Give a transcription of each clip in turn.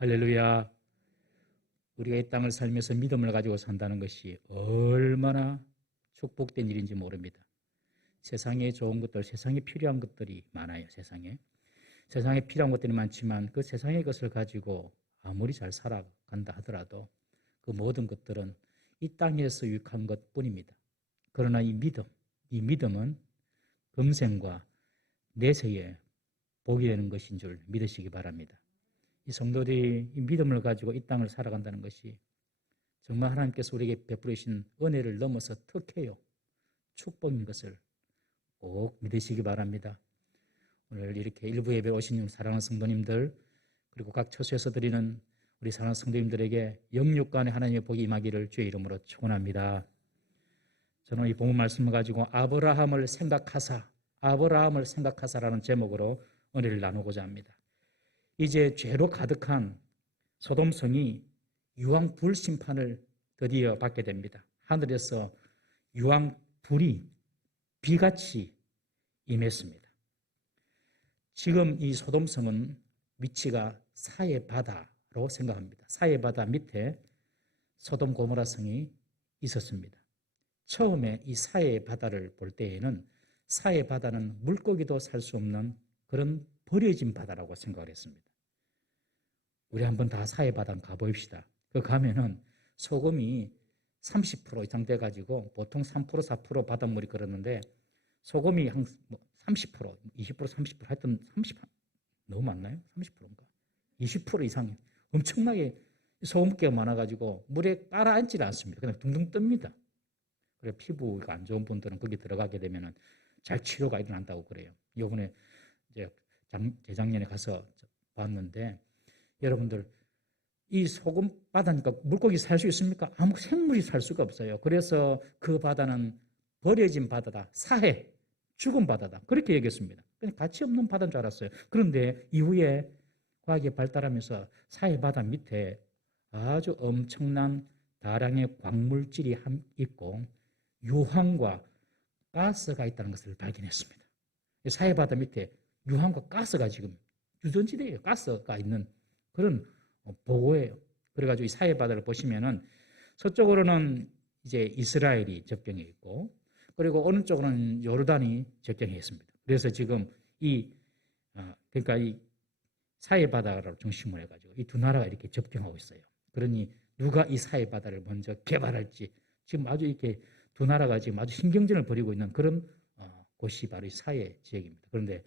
할렐루야. 우리가 이 땅을 살면서 믿음을 가지고 산다는 것이 얼마나 축복된 일인지 모릅니다. 세상에 좋은 것들, 세상에 필요한 것들이 많아요. 세상에 필요한 것들이 많지만 그 세상의 것을 가지고 아무리 잘 살아간다 하더라도 그 모든 것들은 이 땅에서 유익한 것뿐입니다. 그러나 이 믿음은 금생과 내세에 복이 되는 것인 줄 믿으시기 바랍니다. 이 성도들이 이 믿음을 가지고 이 땅을 살아간다는 것이 정말 하나님께서 우리에게 베풀으신 은혜를 넘어서 특혜요, 축복인 것을 꼭 믿으시기 바랍니다. 오늘 이렇게 일부 예배 오신 사랑하는 성도님들, 그리고 각 처소에서 드리는 우리 사랑하는 성도님들에게 영육간에 하나님의 복이 임하기를 주의 이름으로 축원합니다. 저는 이 본문 말씀을 가지고 아브라함을 생각하사라는 제목으로 은혜를 나누고자 합니다. 이제 죄로 가득한 소돔성이 유황 불 심판을 드디어 받게 됩니다. 하늘에서 유황 불이 비같이 임했습니다. 지금 이 소돔성은 위치가 사해 바다로 생각합니다. 사해 바다 밑에 소돔 고모라 성이 있었습니다. 처음에 이 사해 바다를 볼 때에는 사해 바다는 물고기도 살 수 없는 그런 버려진 바다라고 생각을 했습니다. 우리 한번 다 사해 바다 가보입시다. 그 가면은 소금이 30% 이상 돼가지고 보통 3%, 4% 바닷물이 그러는데 소금이 한 30%, 20%, 30% 하여튼 30% 너무 많나요? 30%인가? 20% 이상 엄청나게 소금기가 많아가지고 물에 깔아앉지 않습니다. 그냥 둥둥 뜹니다. 그래서 피부가 안 좋은 분들은 거기 들어가게 되면은 잘 치료가 일어난다고 그래요. 이번에 이제 재작년에 가서 봤는데 여러분들 이 소금 바다니까 물고기 살 수 있습니까? 아무 생물이 살 수가 없어요. 그래서 그 바다는 버려진 바다다. 사해, 죽은 바다다. 그렇게 얘기했습니다. 그냥 가치 없는 바다인 줄 알았어요. 그런데 이후에 과학이 발달하면서 사해 바다 밑에 아주 엄청난 다량의 광물질이 있고 유황과 가스가 있다는 것을 발견했습니다. 사해 바다 밑에 유황과 가스가 지금 유전지대예요. 가스가 있는 그런 보고예요. 그래가지고 이 사해 바다를 보시면은 서쪽으로는 이제 이스라엘이 접경해 있고 그리고 어느 쪽으로는 요르단이 접경해 있습니다. 그래서 지금 그러니까 이 사해 바다를 중심으로 해가지고 이 두 나라가 이렇게 접경하고 있어요. 그러니 누가 이 사해 바다를 먼저 개발할지 지금 아주 이렇게 두 나라가 지금 아주 신경전을 벌이고 있는 그런 곳이 바로 이 사해 지역입니다. 그런데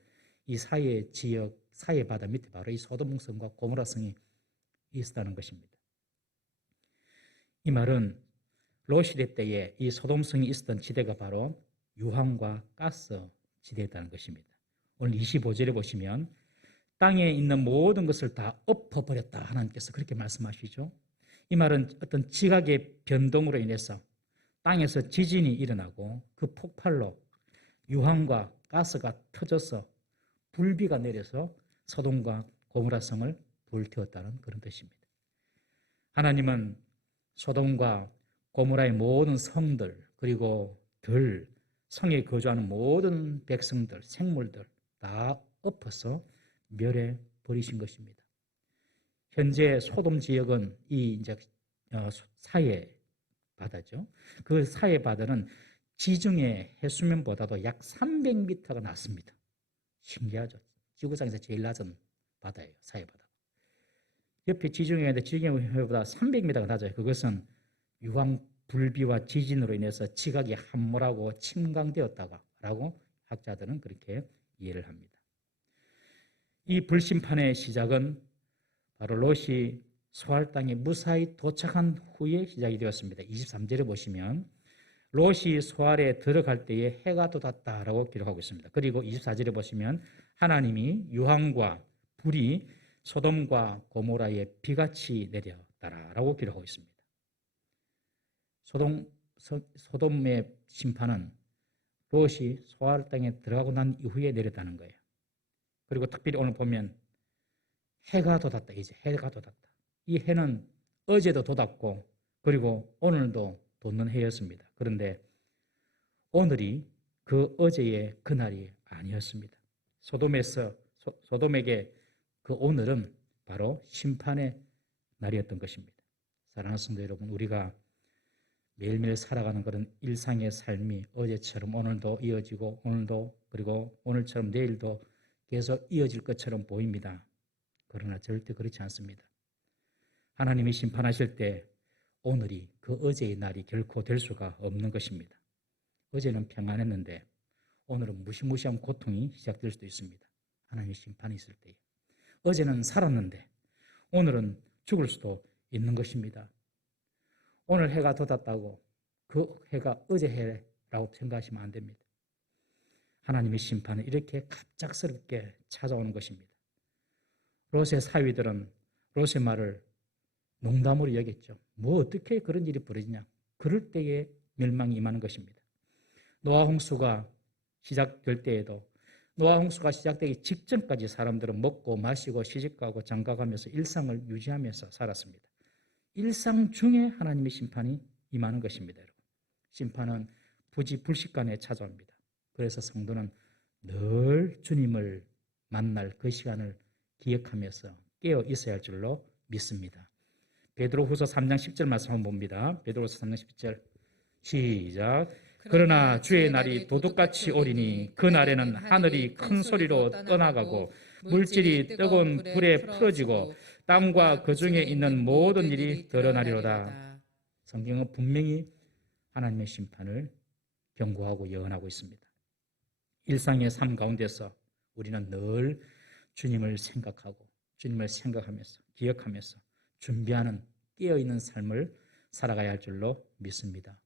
이 사해 지역, 사해 바다 밑에 바로 이 소돔성과 고모라성이 있었다는 것입니다. 이 말은 롯시대 때에 이 소돔성이 있었던 지대가 바로 유황과 가스 지대였다는 것입니다. 오늘 25절에 보시면 땅에 있는 모든 것을 다 엎어버렸다 하나님께서 그렇게 말씀하시죠. 이 말은 어떤 지각의 변동으로 인해서 땅에서 지진이 일어나고 그 폭발로 유황과 가스가 터져서 불비가 내려서 소돔과 고모라성을 불태웠다는 그런 뜻입니다. 하나님은 소돔과 고모라의 모든 성들 그리고 성에 거주하는 모든 백성들, 생물들 다 엎어서 멸해 버리신 것입니다. 현재 소돔 지역은 이 이제 사해 바다죠. 그 사해 바다는 지중해 해수면보다도 약 300m가 낮습니다. 신기하죠. 지구상에서 제일 낮은 바다예요. 사해 바다. 옆에 지중해인데 지중해보다 300m가 낮아요. 그것은 유황 불비와 지진으로 인해서 지각이 함몰하고 침강되었다고 학자들은 그렇게 이해를 합니다. 이 불심판의 시작은 바로 롯이 소알 땅에 무사히 도착한 후에 시작이 되었습니다. 23절에 보시면 롯이 소알에 들어갈 때에 해가 돋았다라고 기록하고 있습니다. 그리고 24절에 보시면 하나님이 유황과 불이 소돔과 고모라에 비같이 내렸다라고 기록하고 있습니다. 소돔의 심판은 롯이 소알 땅에 들어가고 난 이후에 내렸다는 거예요. 그리고 특별히 오늘 보면 해가 돋았다. 이제 해가 돋았다. 이 해는 어제도 돋았고 그리고 오늘도 돋는 해였습니다. 그런데 오늘이 그 어제의 그날이 아니었습니다. 소돔에게 그 오늘은 바로 심판의 날이었던 것입니다. 사랑하는 성도 여러분, 우리가 매일매일 살아가는 그런 일상의 삶이 어제처럼 오늘도 이어지고 오늘도 그리고 오늘처럼 내일도 계속 이어질 것처럼 보입니다. 그러나 절대 그렇지 않습니다. 하나님이 심판하실 때 오늘이 그 어제의 날이 결코 될 수가 없는 것입니다. 어제는 평안했는데 오늘은 무시무시한 고통이 시작될 수도 있습니다. 하나님의 심판이 있을 때에. 어제는 살았는데 오늘은 죽을 수도 있는 것입니다. 오늘 해가 돋았다고 그 해가 어제 해라고 생각하시면 안 됩니다. 하나님의 심판은 이렇게 갑작스럽게 찾아오는 것입니다. 롯의 사위들은 롯의 말을 농담으로 여겼죠. 뭐 어떻게 그런 일이 벌어지냐. 그럴 때에 멸망이 임하는 것입니다. 노아 홍수가 시작될 때에도 노아 홍수가 시작되기 직전까지 사람들은 먹고 마시고 시집가고 장가가면서 일상을 유지하면서 살았습니다. 일상 중에 하나님의 심판이 임하는 것입니다. 여러분. 심판은 부지불식간에 찾아옵니다. 그래서 성도는 늘 주님을 만날 그 시간을 기억하면서 깨어 있어야 할 줄로 믿습니다. 베드로후서 3장 10절 말씀 한번 봅니다. 베드로후서 3장 10절 시작. 그러나 주의 날이 도둑같이 오리니 그 날에는 하늘이 큰 소리로 떠나가고 물질이 뜨거운 불에 풀어지고 땅과 그 중에 있는 모든 일이 드러나리로다. 성경은 분명히 하나님의 심판을 경고하고 예언하고 있습니다. 일상의 삶 가운데서 우리는 늘 주님을 생각하고 주님을 생각하면서 기억하면서 준비하는 깨어있는 삶을 살아가야 할 줄로 믿습니다.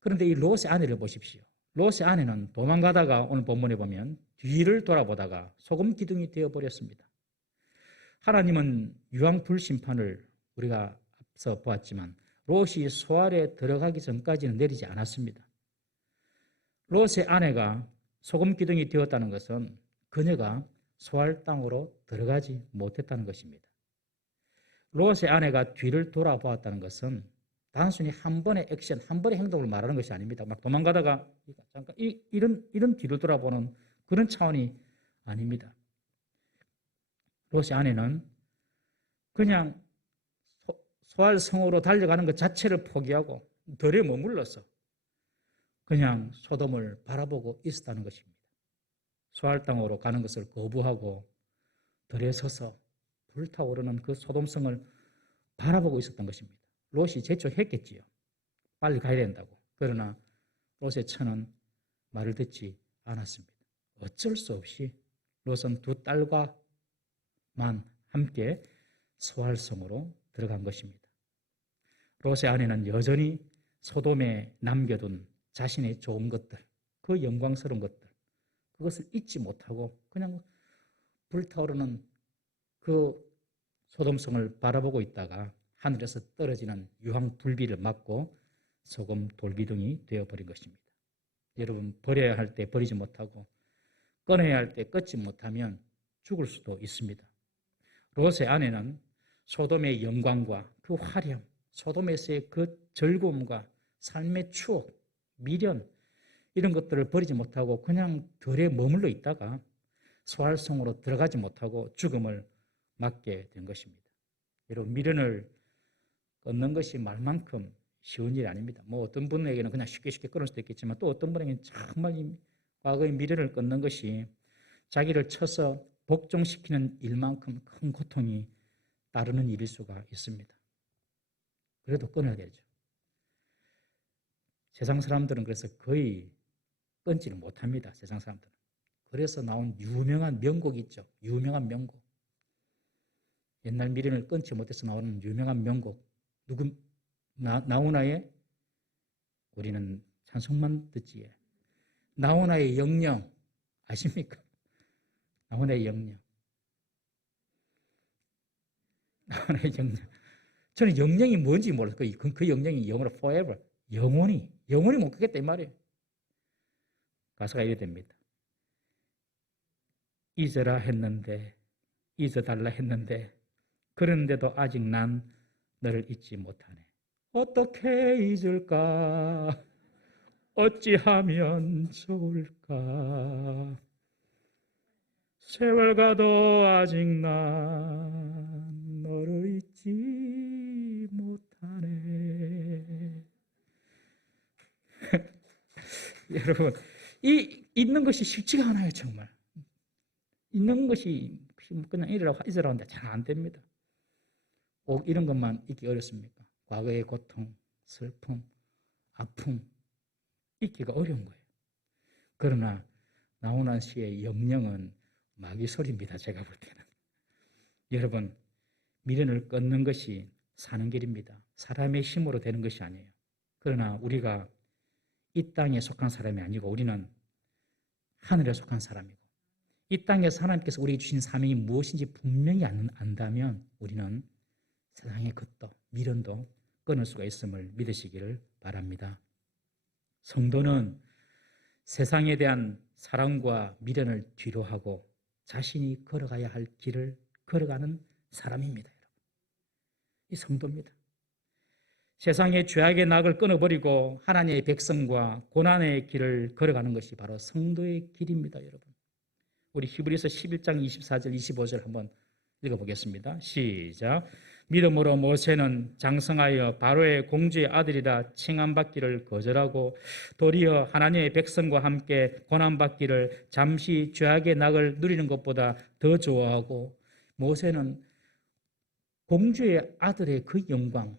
그런데 이 롯의 아내를 보십시오. 롯의 아내는 도망가다가 오늘 본문에 보면 뒤를 돌아보다가 소금 기둥이 되어버렸습니다. 하나님은 유황불심판을 우리가 앞서 보았지만 롯이 소알에 들어가기 전까지는 내리지 않았습니다. 롯의 아내가 소금 기둥이 되었다는 것은 그녀가 소알 땅으로 들어가지 못했다는 것입니다. 롯의 아내가 뒤를 돌아보았다는 것은 단순히 한 번의 액션, 한 번의 행동을 말하는 것이 아닙니다. 막 도망가다가 잠깐 이런 뒤를 돌아보는 그런 차원이 아닙니다. 롯의 아내는 그냥 소알 성으로 달려가는 것 자체를 포기하고 들에 머물러서 그냥 소돔을 바라보고 있었다는 것입니다. 소알 땅으로 가는 것을 거부하고 들에 서서 불타오르는 그 소돔성을 바라보고 있었던 것입니다. 롯이 재촉했겠지요. 빨리 가야 된다고. 그러나 롯의 처는 말을 듣지 않았습니다. 어쩔 수 없이 롯은 두 딸과만 함께 소알성으로 들어간 것입니다. 롯의 아내는 여전히 소돔에 남겨둔 자신의 좋은 것들, 그 영광스러운 것들, 그것을 잊지 못하고 그냥 불타오르는 그 소돔성을 바라보고 있다가 하늘에서 떨어지는 유황 불비를 맞고 소금 돌기둥이 되어버린 것입니다. 여러분, 버려야 할 때 버리지 못하고 끊어야 할 때 끊지 못하면 죽을 수도 있습니다. 롯의 아내는 소돔의 영광과 그 화려함, 소돔에서의 그 즐거움과 삶의 추억, 미련 이런 것들을 버리지 못하고 그냥 들에 머물러 있다가 소알성으로 들어가지 못하고 죽음을 맞게 된 것입니다. 여러분, 미련을 끊는 것이 말만큼 쉬운 일이 아닙니다. 뭐 어떤 분에게는 그냥 쉽게 끊을 수도 있겠지만 또 어떤 분에게는 정말 과거의 미련을 끊는 것이 자기를 쳐서 복종시키는 일만큼 큰 고통이 따르는 일일 수가 있습니다. 그래도 끊어야 되죠. 세상 사람들은 그래서 거의 끊지를 못합니다. 세상 사람들은. 그래서 나온 유명한 명곡이 있죠. 유명한 명곡. 옛날 미련을 끊지 못해서 나오는 유명한 명곡. 나훈아의 우리는 찬송만 듣지에 나훈아의 영영 아십니까? 나훈아의 영영. 나훈아의 영영. 저는 영영이 뭔지 몰랐어요. 그 영영이 영어로 forever. 영원히 못 끄겠다 이 말이에요. 가사가 이래 됩니다. 잊어라 했는데 잊어달라 했는데 그런데도 아직 난 너를 잊지 못하네. 어떻게 잊을까? 어찌하면 좋을까? 세월 가도 아직 난 너를 잊지 못하네. 여러분, 이 잊는 것이 쉽지가 않아요, 정말. 잊는 것이 그냥 잊으라고 하는데 잘 안 됩니다. 꼭 이런 것만 잊기 어렵습니까? 과거의 고통, 슬픔, 아픔 잊기가 어려운 거예요. 그러나 나훈아 씨의 영령은 마귀 소리입니다. 제가 볼 때는. 여러분, 미련을 끊는 것이 사는 길입니다. 사람의 힘으로 되는 것이 아니에요. 그러나 우리가 이 땅에 속한 사람이 아니고 우리는 하늘에 속한 사람이고 이 땅에서 하나님께서 우리에게 주신 사명이 무엇인지 분명히 안다면 우리는 세상의 것도 미련도 끊을 수가 있음을 믿으시기를 바랍니다. 성도는 세상에 대한 사랑과 미련을 뒤로하고 자신이 걸어가야 할 길을 걸어가는 사람입니다. 이 성도입니다. 세상의 죄악의 낙을 끊어버리고 하나님의 백성과 고난의 길을 걸어가는 것이 바로 성도의 길입니다. 여러분, 우리 히브리서 11장 24절 25절 한번 읽어보겠습니다. 시작. 믿음으로 모세는 장성하여 바로의 공주의 아들이라 칭함받기를 거절하고 도리어 하나님의 백성과 함께 고난받기를 잠시 죄악의 낙을 누리는 것보다 더 좋아하고, 모세는 공주의 아들의 그 영광,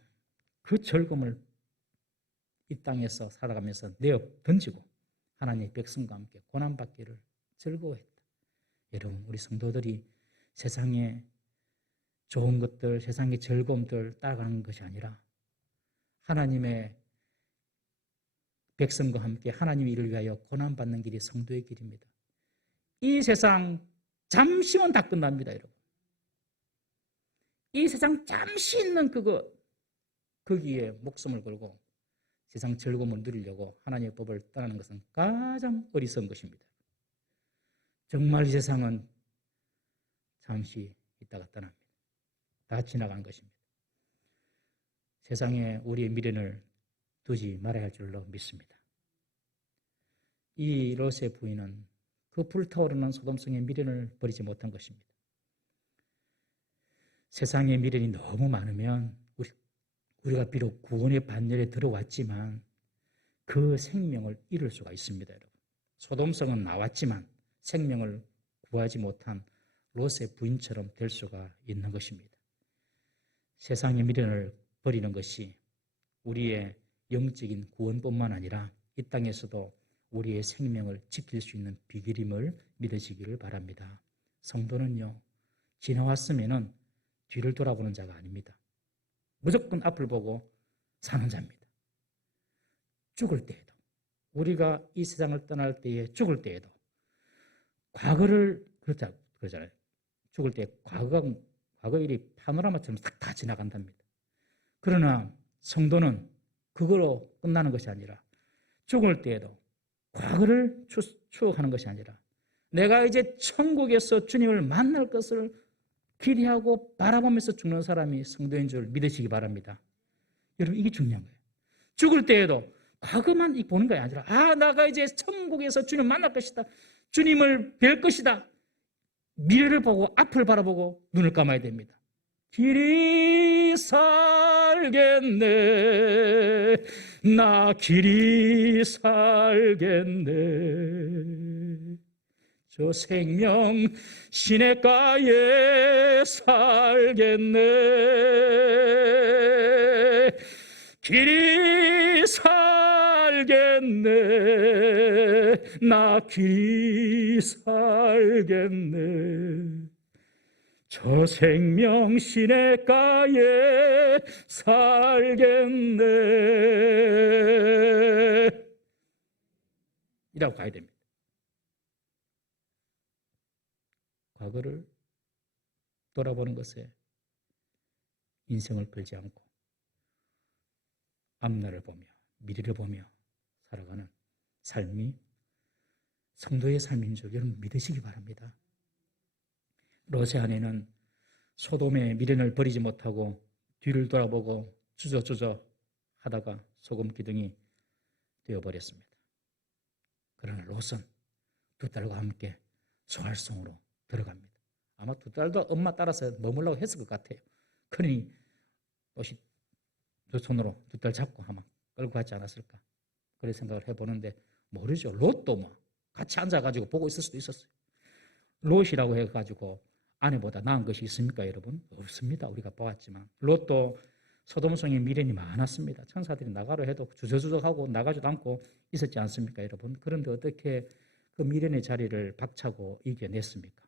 그 즐거움을 이 땅에서 살아가면서 내어 던지고 하나님의 백성과 함께 고난받기를 즐거워했다. 여러분, 우리 성도들이 세상에 좋은 것들, 세상의 즐거움들 따라가는 것이 아니라 하나님의 백성과 함께 하나님의 일을 위하여 고난받는 길이 성도의 길입니다. 이 세상 잠시만 다 끝납니다, 여러분. 이 세상 잠시 있는 거기에 목숨을 걸고 세상 즐거움을 누리려고 하나님의 법을 떠나는 것은 가장 어리석은 것입니다. 정말 이 세상은 잠시 있다가 떠납니다. 다 지나가는 것입니다. 세상에 우리의 미련을 두지 말아야 할 줄로 믿습니다. 이 롯의 부인은 그 불타오르는 소돔성의 미련을 버리지 못한 것입니다. 세상의 미련이 너무 많으면 우리가 비록 구원의 반열에 들어왔지만 그 생명을 잃을 수가 있습니다. 여러분, 소돔성은 나왔지만 생명을 구하지 못한 롯의 부인처럼 될 수가 있는 것입니다. 세상의 미련을 버리는 것이 우리의 영적인 구원뿐만 아니라 이 땅에서도 우리의 생명을 지킬 수 있는 비결임을 믿으시기를 바랍니다. 성도는요, 지나왔으면 뒤를 돌아보는 자가 아닙니다. 무조건 앞을 보고 사는 자입니다. 죽을 때에도, 우리가 이 세상을 떠날 때에, 죽을 때에도 과거를 그러잖아요. 죽을 때 과거 일이 파노라마처럼 다 지나간답니다. 그러나 성도는 그거로 끝나는 것이 아니라 죽을 때에도 과거를 추억하는 것이 아니라 내가 이제 천국에서 주님을 만날 것을 기대하고 바라보면서 죽는 사람이 성도인 줄 믿으시기 바랍니다. 여러분, 이게 중요한 거예요. 죽을 때에도 과거만 보는 것이 아니라 내가 이제 천국에서 주님 만날 것이다, 주님을 뵐 것이다, 미래를 보고 앞을 바라보고 눈을 감아야 됩니다. 길이 살겠네, 나 길이 살겠네, 저 생명 시냇가에 살겠네, 길이 살겠네, 나 길이 살겠네, 저 생명 시냇가에 살겠네, 이라고 가야 됩니다. 과거를 돌아보는 것에 인생을 걸지 않고 앞날을 보며 미래를 보며 살아가는 삶이 성도의 삶인 줄 여러분 믿으시기 바랍니다. 롯의 아내는 소돔의 미련을 버리지 못하고 뒤를 돌아보고 주저주저 하다가 소금 기둥이 되어버렸습니다. 그러나 롯은 두 딸과 함께 소알성으로 들어갑니다. 아마 2달도 엄마 따라서 머물라고 했을 것 같아요. 그러니 롯이 두 손으로 2딸 잡고 아마 끌고 갔지 않았을까 그런 생각을 해보는데 모르죠. 롯도 뭐 같이 앉아가지고 보고 있을 수도 있었어요. 롯이라고 해가지고 아내보다 나은 것이 있습니까, 여러분? 없습니다. 우리가 보았지만 롯도 소돔성에 미련이 많았습니다. 천사들이 나가려 해도 주저주저하고 나가지도 않고 있었지 않습니까, 여러분? 그런데 어떻게 그 미련의 자리를 박차고 이겨냈습니까?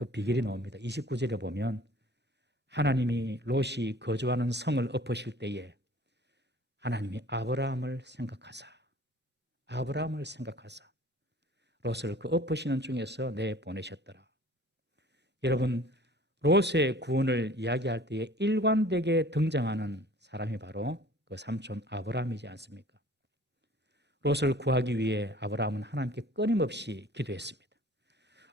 그 비결이 나옵니다. 29절에 보면 하나님이 롯이 거주하는 성을 엎으실 때에 하나님이 아브라함을 생각하사 롯을 그 엎으시는 중에서 내보내셨더라. 여러분, 롯의 구원을 이야기할 때에 일관되게 등장하는 사람이 바로 그 삼촌 아브라함이지 않습니까? 롯을 구하기 위해 아브라함은 하나님께 끊임없이 기도했습니다.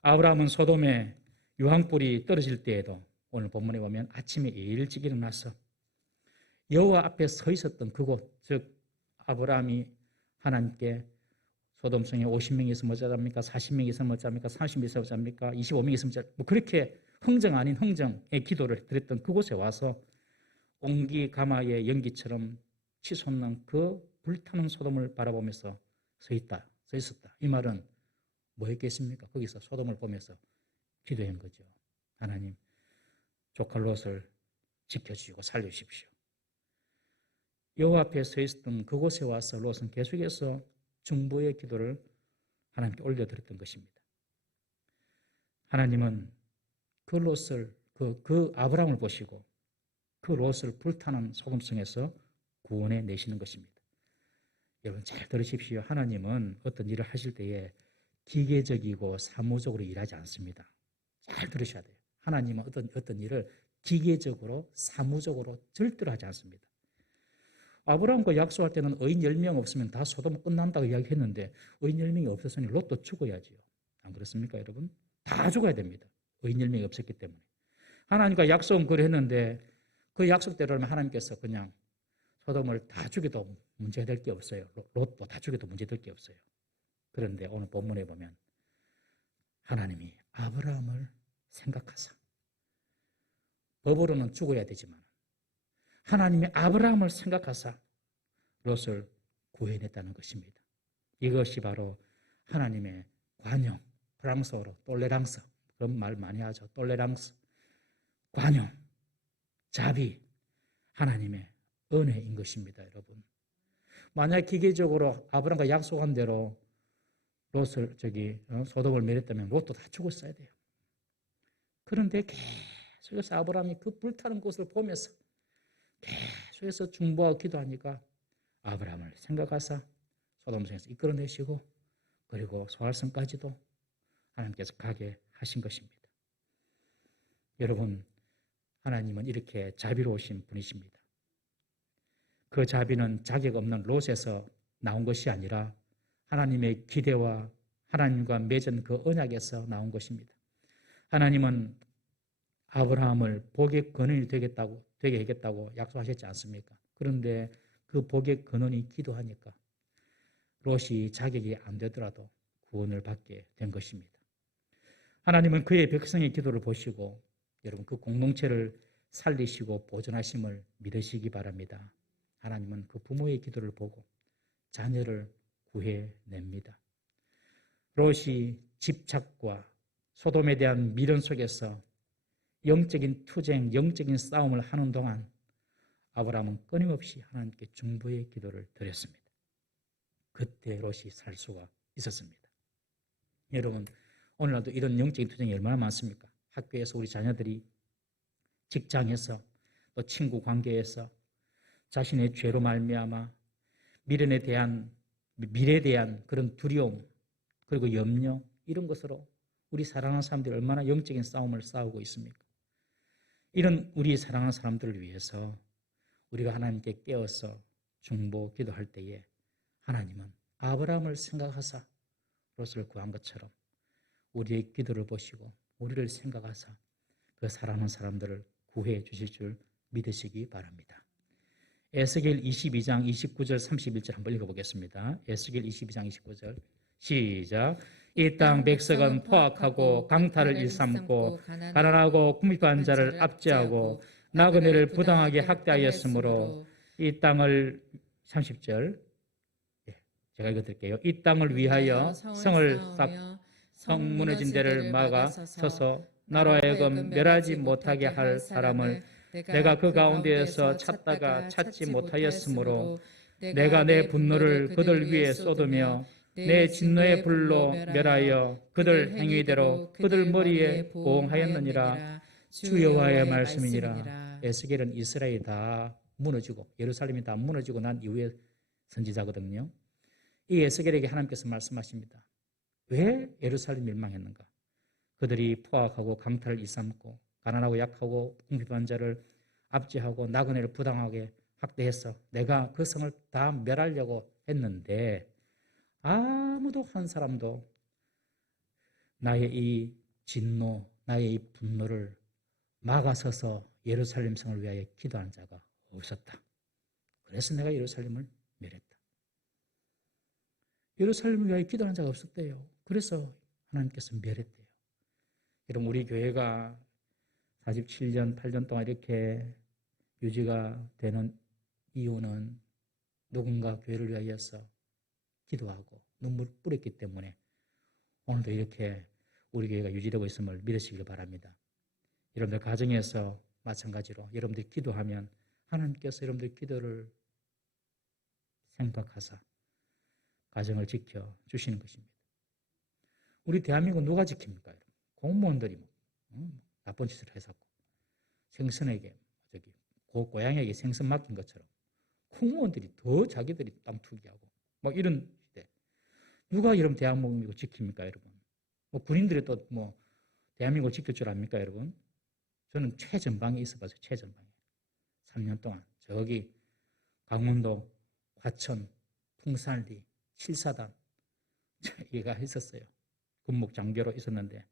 아브라함은 소돔에 유황불이 떨어질 때에도 오늘 본문에 보면 아침에 일찍 일어나서 여호와 앞에 서 있었던 그곳, 즉 아브라함이 하나님께 소돔성에 50명이 있으면 어쩌합니까? 40명이 있으면 어쩌합니까? 30명이 있으면 어쩌합니까? 25명이 있으면 어쩌합니까? 뭐 그렇게 흥정 아닌 흥정의 기도를 드렸던 그곳에 와서 옹기 가마의 연기처럼 치솟는 그 불타는 소돔을 바라보면서 서 있었다. 이 말은 뭐였겠습니까? 거기서 소돔을 보면서 기도한 거죠. 하나님, 조카 롯을 지켜주시고 살려주십시오. 여호와 앞에 서 있었던 그곳에 와서 롯은 계속해서 중보의 기도를 하나님께 올려드렸던 것입니다. 하나님은 그 롯을, 그 아브라함을 보시고 그 롯을 불타는 소돔성에서 구원해 내시는 것입니다. 여러분 잘 들으십시오. 하나님은 어떤 일을 하실 때에 기계적이고 사무적으로 일하지 않습니다. 잘 들으셔야 돼요. 하나님은 어떤 일을 기계적으로 사무적으로 절대로 하지 않습니다. 아브라함과 약속할 때는 의인 10명 없으면 다 소돔 끝난다고 이야기했는데 의인 10명이 없었으니 롯도 죽어야지요. 안 그렇습니까, 여러분? 다 죽어야 됩니다. 의인 10명이 없었기 때문에. 하나님과 약속은 그랬는데 그 약속대로라면 하나님께서 그냥 소돔을 다 죽여도 문제될 게 없어요. 롯도 다 죽여도 문제될 게 없어요. 그런데 오늘 본문에 보면 하나님이 아브라함을 생각하사 법으로는 죽어야 되지만 하나님이 아브라함을 생각하사 롯을 구해냈다는 것입니다. 이것이 바로 하나님의 관용, 프랑스어로 똘레랑스, 그런 말 많이 하죠. 똘레랑스, 관용, 자비, 하나님의 은혜인 것입니다, 여러분. 만약 기계적으로 아브라함과 약속한 대로 롯을 소돔을 멸했다면 롯도 다 죽었어야 돼요. 그런데 계속해서 아브라함이 그 불타는 곳을 보면서 계속해서 중보하고 기도하니까 아브라함을 생각하사 소돔성에서 이끌어내시고 그리고 소알성까지도 하나님께서 가게 하신 것입니다. 여러분, 하나님은 이렇게 자비로우신 분이십니다. 그 자비는 자격 없는 롯에서 나온 것이 아니라 하나님의 기대와 하나님과 맺은 그 언약에서 나온 것입니다. 하나님은 아브라함을 복의 근원이 되게 하겠다고 약속하셨지 않습니까? 그런데 그 복의 근원이 기도하니까 롯이 자격이 안 되더라도 구원을 받게 된 것입니다. 하나님은 그의 백성의 기도를 보시고 여러분 그 공동체를 살리시고 보존하심을 믿으시기 바랍니다. 하나님은 그 부모의 기도를 보고 자녀를 구해냅니다. 롯이 집착과 소돔에 대한 미련 속에서 영적인 투쟁, 영적인 싸움을 하는 동안 아브라함은 끊임없이 하나님께 중보의 기도를 드렸습니다. 그때 롯이 살 수가 있었습니다. 여러분, 오늘날도 이런 영적인 투쟁이 얼마나 많습니까? 학교에서 우리 자녀들이, 직장에서, 또 친구 관계에서 자신의 죄로 말미암아 미래에 대한 그런 두려움 그리고 염려 이런 것으로 우리 사랑하는 사람들이 얼마나 영적인 싸움을 싸우고 있습니까? 이런 우리 사랑하는 사람들을 위해서 우리가 하나님께 깨어서 중보 기도할 때에 하나님은 아브라함을 생각하사 롯을 구한 것처럼 우리의 기도를 보시고 우리를 생각하사 그 사랑하는 사람들을 구해 주실 줄 믿으시기 바랍니다. 에스겔 22장 29절 31절 한번 읽어보겠습니다. 에스겔 22장 29절 시작. 이 땅 백성은 포악하고 강탈을 일삼고 가난하고 궁핍한 자를 압제하고 나그네를 부당하게 학대하였으므로 이 땅을 30절 제가 읽어드릴게요. 이 땅을 위하여 성을 쌓고 성 무너진 데를 막아 서서 나로 하여금 멸하지 못하게 할 사람을 내가 그 가운데에서 찾다가 찾지 못하였으므로 내가 내 분노를 그들 위에 쏟으며 내 진노의 불로 멸하여 그들 행위대로 그들 머리에 보응하였느니라. 주 여호와의 말씀이니라. 에스겔은 이스라엘이 다 무너지고 예루살렘이 다 무너지고 난 이후에 선지자거든요. 이 에스겔에게 하나님께서 말씀하십니다. 왜 예루살렘이 멸망했는가? 그들이 포악하고 강탈을 일삼고 가난하고 약하고 궁핍한 자를 압제하고 나그네를 부당하게 학대해서 내가 그 성을 다 멸하려고 했는데 아무도 한 사람도 나의 이 진노, 나의 이 분노를 막아서서 예루살렘 성을 위하여 기도한 자가 없었다. 그래서 내가 예루살렘을 멸했다. 예루살렘을 위하여 기도하는 자가 없었대요. 그래서 하나님께서 멸했대요. 여러분, 우리 교회가 47년, 8년 동안 이렇게 유지가 되는 이유는 누군가 교회를 위하여서 기도하고 눈물 뿌렸기 때문에 오늘도 이렇게 우리 교회가 유지되고 있음을 믿으시길 바랍니다. 여러분들 가정에서 마찬가지로 여러분들이 기도하면 하나님께서 여러분들 기도를 생각하사 가정을 지켜주시는 것입니다. 우리 대한민국 누가 지킵니까? 공무원들이 나쁜 짓을 해서고 생선에게 고양이에게 생선 맡긴 것처럼 공무원들이 더 자기들이 땅 투기하고 뭐 이런 시대. 누가 여러분 대한민국을 지킵니까, 여러분? 군인들이 또 대한민국을 지킬 줄 압니까, 여러분? 저는 최전방에 있어봤어요. 최전방에 3년 동안 저기 강원도 화천 풍산리 7사단 얘가 있었어요. 군목 장교로 있었는데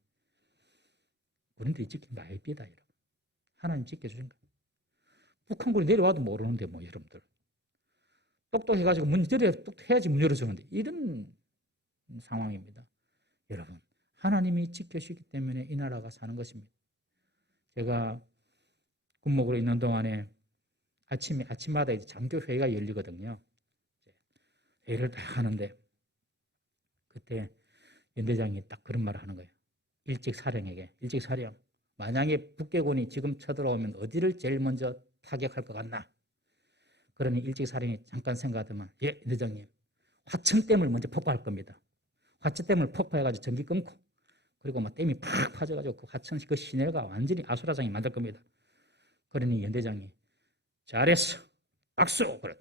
군인들이 지킨 말비다, 여러분. 하나님 지켜주신 거예요. 북한군이 내려와도 모르는데 여러분들 똑똑해가지고 문 똑똑해야지 문 열어주는데 이런 상황입니다. 여러분, 하나님이 지켜주시기 때문에 이 나라가 사는 것입니다. 제가 군목으로 있는 동안에 아침마다 이제 장교 회의가 열리거든요. 회의를 딱 하는데 그때 연대장이 딱 그런 말을 하는 거예요. 일찍 사령, 만약에 북괴군이 지금 쳐들어오면 어디를 제일 먼저 타격할 것 같나? 그러니 일찍 사령이 잠깐 생각하더만, 예, 연대장님, 화천댐을 먼저 폭파할 겁니다. 화천댐을 폭파해가지고 전기 끊고, 그리고 댐이 팍 파져가지고 그 화천 그 시내가 완전히 아수라장이 만들 겁니다. 그러니 연대장이 잘했어, 박수! 그래.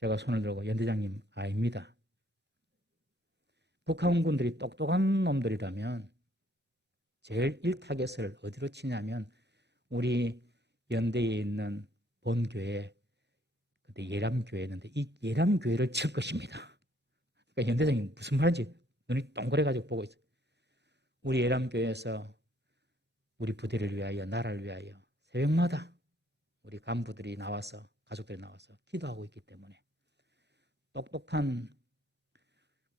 제가 손을 들고 연대장님, 아닙니다. 북한군들이 똑똑한 놈들이라면 제일 1타겟을 어디로 치냐면 우리 연대에 있는 본교회, 그때 예람교회였는데 이 예람교회를 칠 것입니다. 그러니까 연대장이 무슨 말인지 눈이 동그래가지고 보고 있어요. 우리 예람교회에서 우리 부대를 위하여, 나라를 위하여 새벽마다 우리 간부들이 나와서, 가족들이 나와서 기도하고 있기 때문에 똑똑한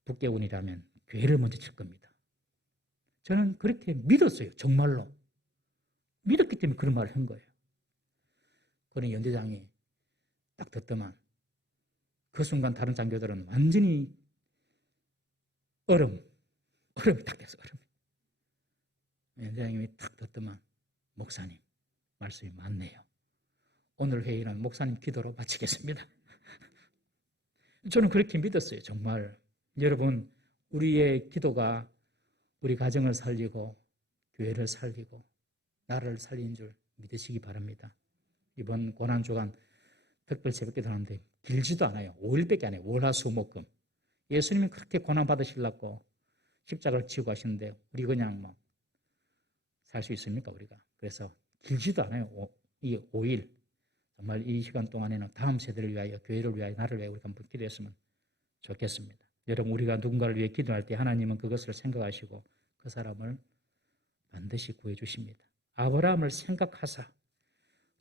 북괴군이라면 교회를 먼저 칠 겁니다. 저는 그렇게 믿었어요. 정말로. 믿었기 때문에 그런 말을 한 거예요. 그러니 연대장이 딱 듣더만 그 순간 다른 장교들은 완전히 얼음이 딱 됐어. 연대장님이 딱 듣더만 목사님 말씀이 맞네요. 오늘 회의는 목사님 기도로 마치겠습니다. 저는 그렇게 믿었어요. 정말. 여러분, 우리의 기도가 우리 가정을 살리고 교회를 살리고 나라를 살리는 줄 믿으시기 바랍니다. 이번 고난주간 특별 새벽기도 하는데 길지도 않아요. 5일밖에 안 해요. 월화수목금. 예수님이 그렇게 고난받으시려고 십자가를 지고 가시는데 우리 그냥 살 수 있습니까, 우리가? 그래서 길지도 않아요. 이 5일. 정말 이 시간 동안에는 다음 세대를 위하여, 교회를 위하여, 나를 위하여 우리가 한번 기도했으면 좋겠습니다. 여러분, 우리가 누군가를 위해 기도할 때 하나님은 그것을 생각하시고 그 사람을 반드시 구해주십니다. 아브라함을 생각하사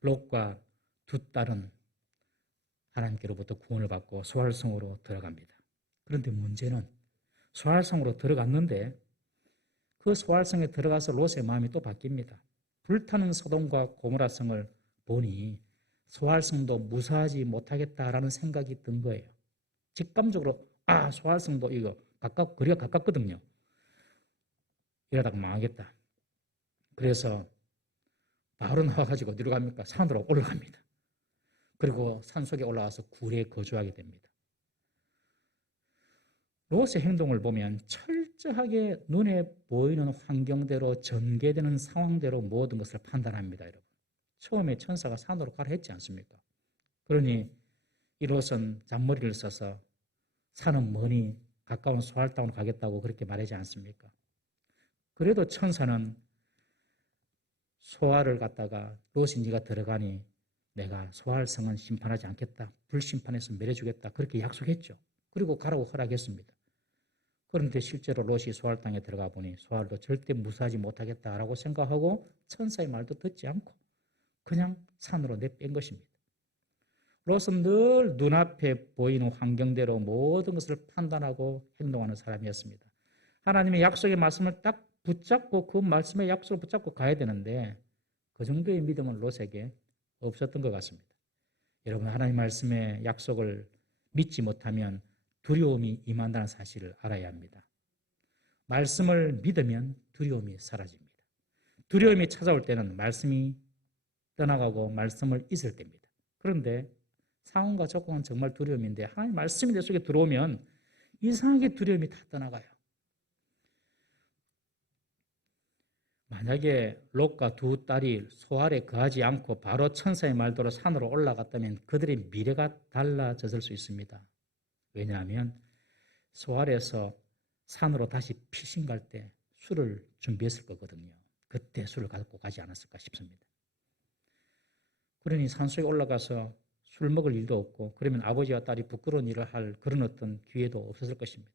롯과 두 딸은 하나님께로부터 구원을 받고 소활성으로 들어갑니다. 그런데 문제는 소활성으로 들어갔는데 그 소활성에 들어가서 롯의 마음이 또 바뀝니다. 불타는 소돔과 고모라성을 보니 소활성도 무사하지 못하겠다라는 생각이 든 거예요. 직감적으로 소활성도 이거 거리가 가깝거든요. 이러다가 망하겠다. 그래서 바로 나와가지고 어디로 갑니까? 산으로 올라갑니다. 그리고 산속에 올라와서 굴에 거주하게 됩니다. 롯의 행동을 보면 철저하게 눈에 보이는 환경대로 전개되는 상황대로 모든 것을 판단합니다. 여러분. 처음에 천사가 산으로 가라 했지 않습니까? 그러니 이 롯은 잔머리를 써서 산은 머니 가까운 소알 땅으로 가겠다고 그렇게 말하지 않습니까? 그래도 천사는 소알을 갖다가 롯이 네가 들어가니 내가 소알성은 심판하지 않겠다. 불심판해서 멸해주겠다. 그렇게 약속했죠. 그리고 가라고 허락했습니다. 그런데 실제로 롯이 소알 땅에 들어가 보니 소알도 절대 무사하지 못하겠다라고 생각하고 천사의 말도 듣지 않고 그냥 산으로 내뺀 것입니다. 롯은 늘 눈앞에 보이는 환경대로 모든 것을 판단하고 행동하는 사람이었습니다. 하나님의 약속의 말씀을 딱 붙잡고 그 말씀의 약속을 붙잡고 가야 되는데 그 정도의 믿음은 롯에게 없었던 것 같습니다. 여러분, 하나님 말씀의 약속을 믿지 못하면 두려움이 임한다는 사실을 알아야 합니다. 말씀을 믿으면 두려움이 사라집니다. 두려움이 찾아올 때는 말씀이 떠나가고 말씀을 잊을 때입니다. 그런데 상황과 조건은 정말 두려움인데 하나님 말씀이 내 속에 들어오면 이상하게 두려움이 다 떠나가요. 만약에 롯과 두 딸이 소알에 거하지 않고 바로 천사의 말대로 산으로 올라갔다면 그들의 미래가 달라졌을 수 있습니다. 왜냐하면 소알에서 산으로 다시 피신 갈 때 술을 준비했을 거거든요. 그때 술을 갖고 가지 않았을까 싶습니다. 그러니 산속에 올라가서 술 먹을 일도 없고 그러면 아버지와 딸이 부끄러운 일을 할 그런 어떤 기회도 없었을 것입니다.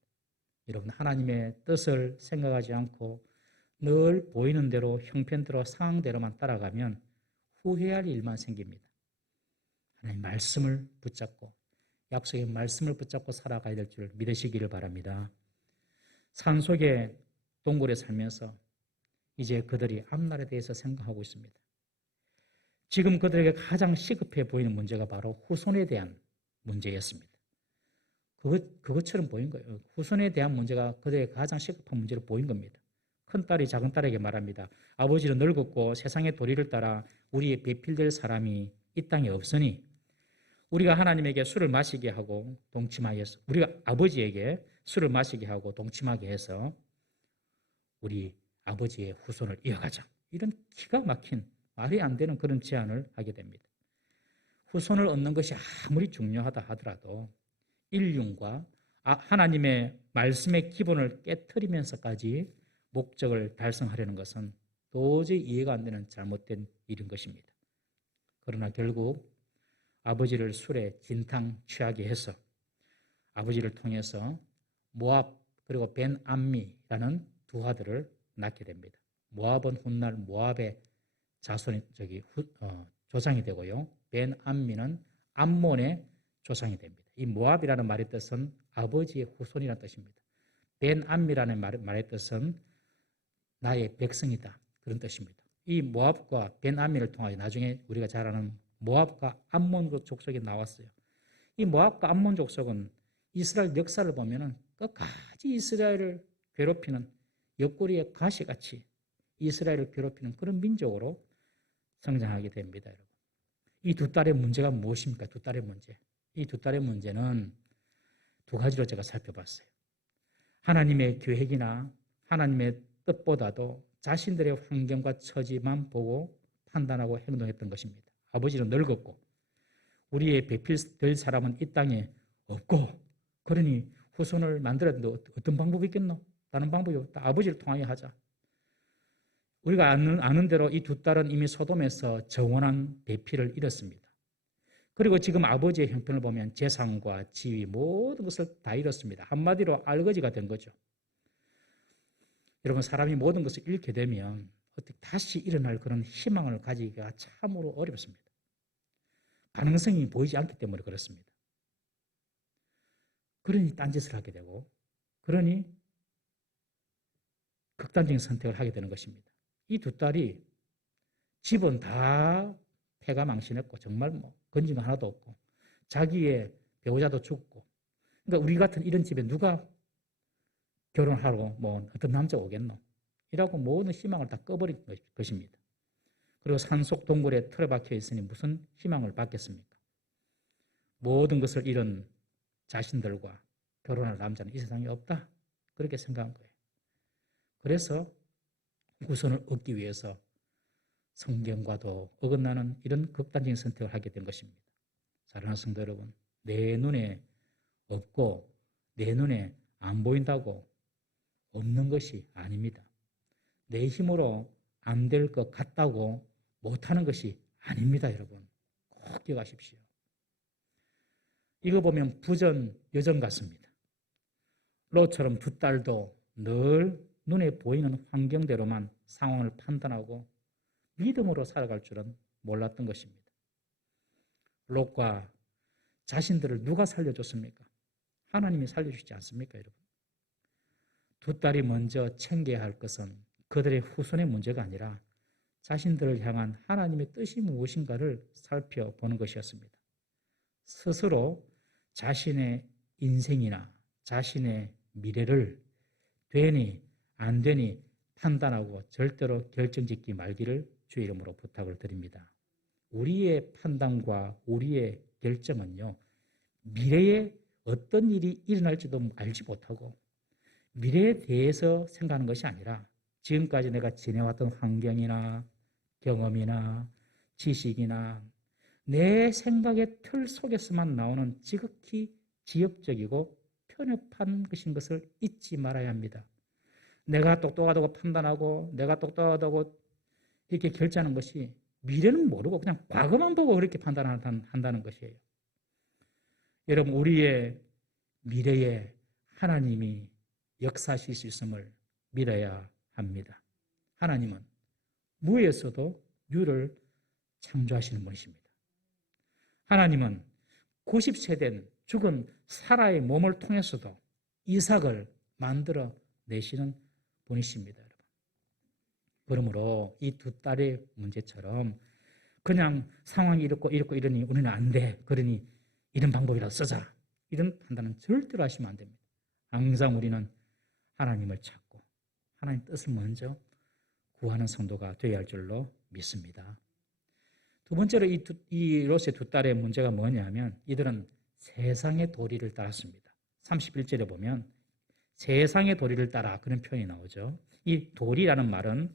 여러분, 하나님의 뜻을 생각하지 않고 늘 보이는 대로 형편대로 상황대로만 따라가면 후회할 일만 생깁니다. 하나님 말씀을 붙잡고 약속의 말씀을 붙잡고 살아가야 될 줄 믿으시기를 바랍니다. 산속의 동굴에 살면서 이제 그들이 앞날에 대해서 생각하고 있습니다. 지금 그들에게 가장 시급해 보이는 문제가 바로 후손에 대한 문제였습니다. 그것처럼 보인 거예요. 후손에 대한 문제가 그들에게 가장 시급한 문제로 보인 겁니다. 큰딸이 작은딸에게 말합니다. 아버지는 늙었고 세상의 도리를 따라 우리의 배필될 사람이 이 땅에 없으니 우리가 하나님에게 술을 마시게 하고 동침하게 해서 우리가 아버지에게 술을 마시게 하고 동침하게 해서 우리 아버지의 후손을 이어가자. 이런 기가 막힌 말이 안 되는 그런 제안을 하게 됩니다. 후손을 얻는 것이 아무리 중요하다 하더라도 인륜과 하나님의 말씀의 기본을 깨트리면서까지 목적을 달성하려는 것은 도저히 이해가 안 되는 잘못된 일인 것입니다. 그러나 결국 아버지를 술에 진탕 취하게 해서 아버지를 통해서 모압 그리고 벤 암미라는 두 아들을 낳게 됩니다. 모압은 훗날 모압의 조상이 되고요. 벤 암미는 암몬의 조상이 됩니다. 이 모압이라는 말의 뜻은 아버지의 후손이라는 뜻입니다. 벤 암미라는 말의 뜻은 나의 백성이다. 그런 뜻입니다. 이 모압과 벤 암미를 통하여 나중에 우리가 잘 아는 모압과 암몬 족속이 나왔어요. 이 모압과 암몬 족속은 이스라엘 역사를 보면 끝까지 이스라엘을 괴롭히는 옆구리에 가시같이 이스라엘을 괴롭히는 그런 민족으로 성장하게 됩니다. 여러분. 이 두 딸의 문제가 무엇입니까? 두 딸의 문제. 이 두 딸의 문제는 두 가지로 제가 살펴봤어요. 하나님의 계획이나 하나님의 뜻보다도 자신들의 환경과 처지만 보고 판단하고 행동했던 것입니다. 아버지는 늙었고 우리의 배필될 사람은 이 땅에 없고 그러니 후손을 만들었는데 어떤 방법이 있겠노? 다른 방법이 없다. 아버지를 통하여 하자. 우리가 아는 대로 이 두 딸은 이미 소돔에서 정원한 배필을 잃었습니다. 그리고 지금 아버지의 형편을 보면 재산과 지위 모든 것을 다 잃었습니다. 한마디로 알거지가 된 거죠. 여러분, 사람이 모든 것을 잃게 되면 어떻게 다시 일어날 그런 희망을 가지기가 참으로 어렵습니다. 가능성이 보이지 않기 때문에 그렇습니다. 그러니 딴짓을 하게 되고, 그러니 극단적인 선택을 하게 되는 것입니다. 이 두 딸이 집은 다 패가 망신했고, 정말 뭐 건진 거 하나도 없고, 자기의 배우자도 죽고, 그러니까 우리 같은 이런 집에 누가 결혼하러 뭐 어떤 남자 오겠노? 이라고 모든 희망을 다 꺼버린 것입니다. 그리고 산속 동굴에 틀어박혀 있으니 무슨 희망을 받겠습니까? 모든 것을 잃은 자신들과 결혼할 남자는 이 세상에 없다. 그렇게 생각한 거예요. 그래서 후손을 얻기 위해서 성경과도 어긋나는 이런 극단적인 선택을 하게 된 것입니다. 사랑하는 성도 여러분, 내 눈에 없고 내 눈에 안 보인다고 없는 것이 아닙니다. 내 힘으로 안 될 것 같다고 못하는 것이 아닙니다, 여러분. 꼭 기억하십시오. 이거 보면 부전, 여전 같습니다. 롯처럼 두 딸도 늘 눈에 보이는 환경대로만 상황을 판단하고 믿음으로 살아갈 줄은 몰랐던 것입니다. 롯과 자신들을 누가 살려줬습니까? 하나님이 살려주지 않습니까, 여러분? 두 딸이 먼저 챙겨야 할 것은 그들의 후손의 문제가 아니라 자신들을 향한 하나님의 뜻이 무엇인가를 살펴보는 것이었습니다. 스스로 자신의 인생이나 자신의 미래를 되니 안 되니 판단하고 절대로 결정짓기 말기를 주의 이름으로 부탁을 드립니다. 우리의 판단과 우리의 결정은요, 미래에 어떤 일이 일어날지도 알지 못하고 미래에 대해서 생각하는 것이 아니라 지금까지 내가 지내왔던 환경이나 경험이나 지식이나 내 생각의 틀 속에서만 나오는 지극히 지역적이고 편협한 것인 것을 잊지 말아야 합니다. 내가 똑똑하다고 판단하고 내가 똑똑하다고 이렇게 결정하는 것이 미래는 모르고 그냥 과거만 보고 그렇게 판단한다는 것이에요. 여러분, 우리의 미래에 하나님이 역사하실 수 있음을 믿어야 합니다. 하나님은 무에서도 유를 창조하시는 분이십니다. 하나님은 90세 된 죽은 사라의 몸을 통해서도 이삭을 만들어 내시는 분이십니다. 여러분. 그러므로 이 두 딸의 문제처럼 그냥 상황이 이렇고 이러니 우리는 안 돼. 그러니 이런 방법이라도 쓰자. 이런 판단은 절대로 하시면 안 됩니다. 항상 우리는 하나님을 찾고 하나님 뜻을 먼저 구하는 성도가 되어야 할 줄로 믿습니다. 두 번째로 이 롯의 두 딸의 문제가 뭐냐면 이들은 세상의 도리를 따랐습니다. 31절에 보면 세상의 도리를 따라 그런 표현이 나오죠. 이 도리라는 말은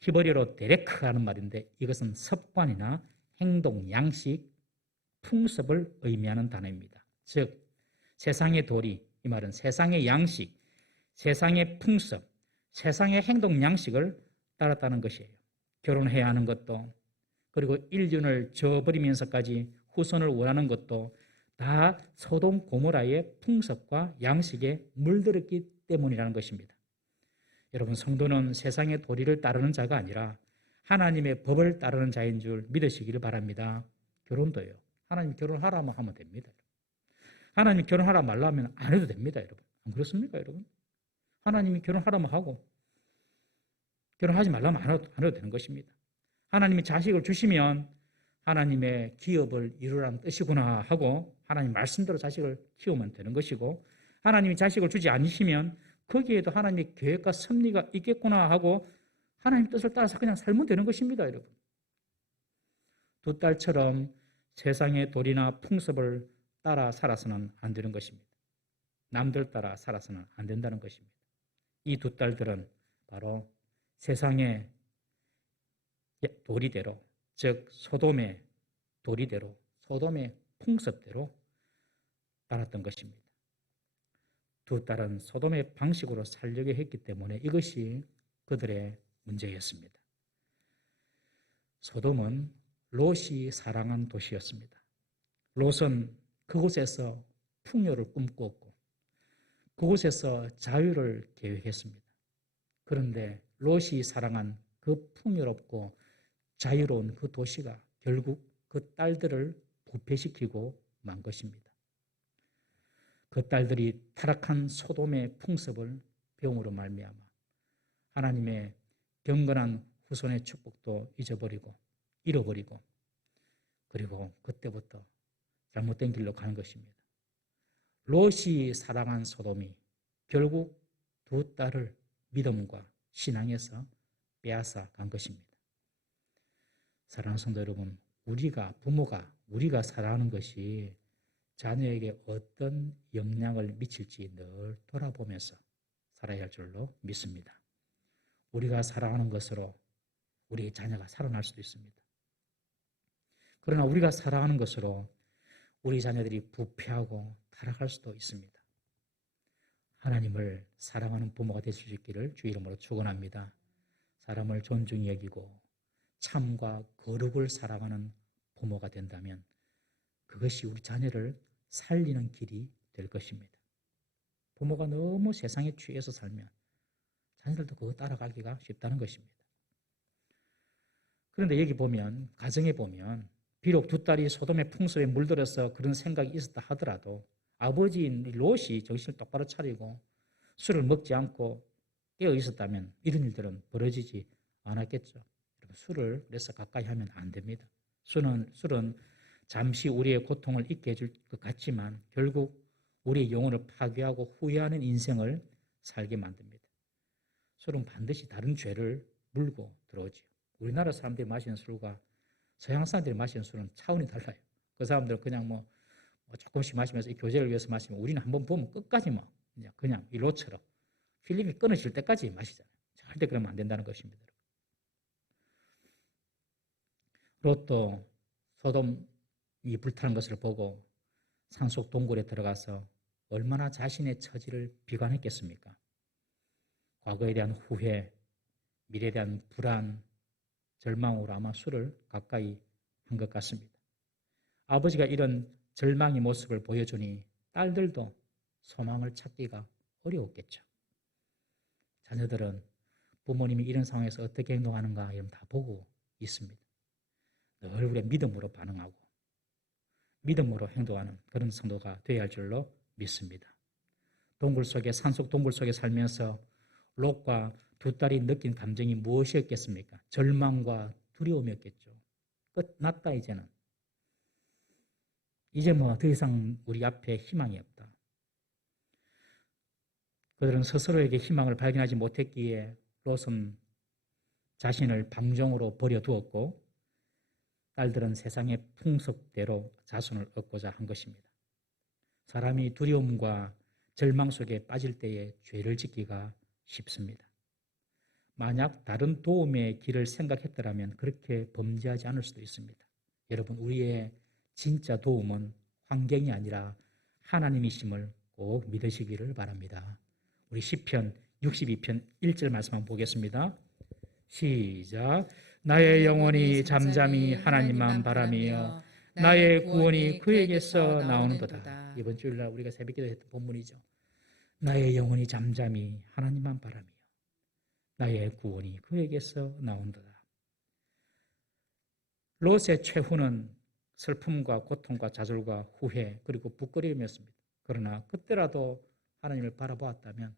히브리어로 데레크라는 말인데 이것은 습관이나 행동, 양식, 풍습을 의미하는 단어입니다. 즉 세상의 도리, 이 말은 세상의 양식, 세상의 풍습, 세상의 행동 양식을 따랐다는 것이에요. 결혼해야 하는 것도 그리고 인륜을 저버리면서까지 후손을 원하는 것도 다 소돔 고모라의 풍습과 양식에 물들었기 때문이라는 것입니다. 여러분, 성도는 세상의 도리를 따르는 자가 아니라 하나님의 법을 따르는 자인 줄 믿으시기를 바랍니다. 결혼도요. 하나님 결혼하라면 하면 됩니다. 하나님 결혼하라 말라 하면 안 해도 됩니다, 여러분. 안 그렇습니까, 여러분? 하나님이 결혼하라면 하고 결혼하지 말라면 안 해도 되는 것입니다. 하나님이 자식을 주시면 하나님의 기업을 이루라는 뜻이구나 하고 하나님 말씀대로 자식을 키우면 되는 것이고 하나님이 자식을 주지 않으시면 거기에도 하나님의 계획과 섭리가 있겠구나 하고 하나님 뜻을 따라서 그냥 살면 되는 것입니다, 여러분. 두 딸처럼 세상의 도리나 풍습을 따라 살아서는 안 되는 것입니다. 남들 따라 살아서는 안 된다는 것입니다. 이 두 딸들은 바로 세상의 도리대로, 즉 소돔의 도리대로, 소돔의 풍습대로 따랐던 것입니다. 두 딸은 소돔의 방식으로 살려고 했기 때문에 이것이 그들의 문제였습니다. 소돔은 롯이 사랑한 도시였습니다. 롯은 그곳에서 풍요를 꿈꾸었고 그곳에서 자유를 계획했습니다. 그런데 롯이 사랑한 그 풍요롭고 자유로운 그 도시가 결국 그 딸들을 부패시키고 만 것입니다. 그 딸들이 타락한 소돔의 풍습을 배움으로 말미암아 하나님의 경건한 후손의 축복도 잃어버리고 그리고 그때부터 잘못된 길로 가는 것입니다. 롯이 사랑한 소돔이 결국 두 딸을 믿음과 신앙에서 빼앗아 간 것입니다. 사랑하는 성도 여러분, 부모가 우리가 사랑하는 것이 자녀에게 어떤 영향을 미칠지 늘 돌아보면서 살아야 할 줄로 믿습니다. 우리가 사랑하는 것으로 우리 자녀가 살아날 수도 있습니다. 그러나 우리가 사랑하는 것으로 우리 자녀들이 부패하고 타락할 수도 있습니다. 하나님을 사랑하는 부모가 되실 수 있기를 주 이름으로 축원합니다. 사람을 존중히 여기고 참과 거룩을 사랑하는 부모가 된다면 그것이 우리 자녀를 살리는 길이 될 것입니다. 부모가 너무 세상에 취해서 살면 자녀들도 그거 따라가기가 쉽다는 것입니다. 그런데 여기 보면, 가정에 보면 비록 두 딸이 소돔의 풍습에 물들어서 그런 생각이 있었다 하더라도 아버지인 롯이 정신을 똑바로 차리고 술을 먹지 않고 깨어 있었다면 이런 일들은 벌어지지 않았겠죠. 술을 그래서 가까이 하면 안 됩니다. 술은 잠시 우리의 고통을 잊게 해줄 것 같지만 결국 우리의 영혼을 파괴하고 후회하는 인생을 살게 만듭니다. 술은 반드시 다른 죄를 물고 들어오죠. 우리나라 사람들이 마시는 술과 서양 사람들이 마시는 술은 차원이 달라요. 그 사람들은 그냥 조금씩 마시면서 이 교제를 위해서 마시면 우리는 한번 보면 끝까지 그냥 이 롯처럼 필름이 끊어질 때까지 마시잖아요. 절대 그러면 안 된다는 것입니다. 롯도 소돔이 불타는 것을 보고 산속 동굴에 들어가서 얼마나 자신의 처지를 비관했겠습니까? 과거에 대한 후회, 미래에 대한 불안, 절망으로 아마 술을 가까이 한 것 같습니다. 아버지가 이런 절망의 모습을 보여주니 딸들도 소망을 찾기가 어려웠겠죠. 자녀들은 부모님이 이런 상황에서 어떻게 행동하는가 이런 다 보고 있습니다. 늘 우리가 믿음으로 반응하고 믿음으로 행동하는 그런 성도가 되어야 할 줄로 믿습니다. 산속 동굴 속에 살면서 롯과 두 딸이 느낀 감정이 무엇이었겠습니까? 절망과 두려움이었겠죠. 끝났다 이제는. 이제 더 이상 우리 앞에 희망이 없다. 그들은 스스로에게 희망을 발견하지 못했기에 롯은 자신을 방종으로 버려두었고 딸들은 세상의 풍습대로 자손을 얻고자 한 것입니다. 사람이 두려움과 절망 속에 빠질 때에 죄를 짓기가 쉽습니다. 만약 다른 도움의 길을 생각했더라면 그렇게 범죄하지 않을 수도 있습니다. 여러분, 우리의 진짜 도움은 환경이 아니라 하나님이심을 꼭 믿으시기를 바랍니다. 우리 시편 62편 1절 말씀 한번 보겠습니다. 시작. 나의 영혼이 잠잠히 하나님만 바라며 나의 구원이 그에게서 나오는도다. 이번 주일날 우리가 새벽기도 했던 본문이죠. 나의 영혼이 잠잠히 하나님만 바라며 나의 구원이 그에게서 나온도다. 롯의 최후는 슬픔과 고통과 좌절과 후회 그리고 부끄러움이었습니다. 그러나 그때라도 하나님을 바라보았다면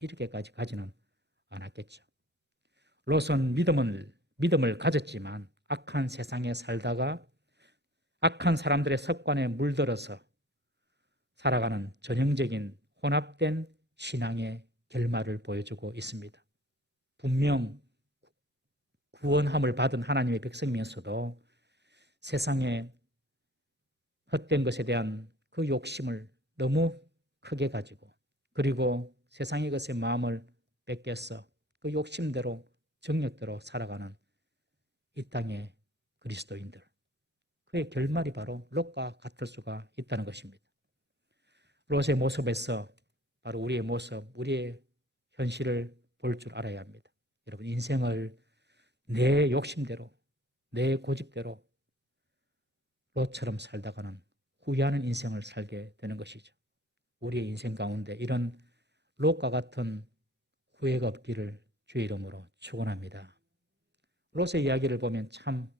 이렇게까지 가지는 않았겠죠. 롯은 믿음을 가졌지만 악한 세상에 살다가 악한 사람들의 습관에 물들어서 살아가는 전형적인 혼합된 신앙의 결말을 보여주고 있습니다. 분명 구원함을 받은 하나님의 백성이면서도 세상의 헛된 것에 대한 그 욕심을 너무 크게 가지고 그리고 세상의 것에 마음을 뺏겨서 그 욕심대로 정욕대로 살아가는 이 땅의 그리스도인들, 그의 결말이 바로 롯과 같을 수가 있다는 것입니다. 롯의 모습에서 바로 우리의 모습, 우리의 현실을 볼 줄 알아야 합니다. 여러분, 인생을 내 욕심대로, 내 고집대로 롯처럼 살다가는 후회하는 인생을 살게 되는 것이죠. 우리의 인생 가운데 이런 롯과 같은 후회가 없기를 주의 이름으로 축원합니다. 롯의 이야기를 보면 참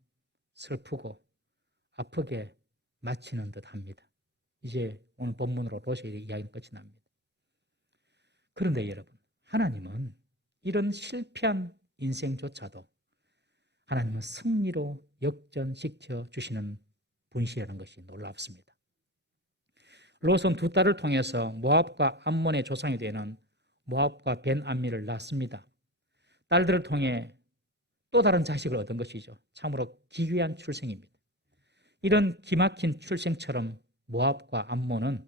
슬프고 아프게 마치는 듯합니다. 이제 오늘 본문으로 롯의 이야기는 끝이 납니다. 그런데 여러분, 하나님은 이런 실패한 인생조차도 하나님은 승리로 역전시켜 주시는 분이시라는 것이 놀랍습니다. 롯은 두 딸을 통해서 모압과 암몬의 조상이 되는 모압과 벤암미를 낳습니다. 딸들을 통해 또 다른 자식을 얻은 것이죠. 참으로 기괴한 출생입니다. 이런 기막힌 출생처럼 모압과 암몬은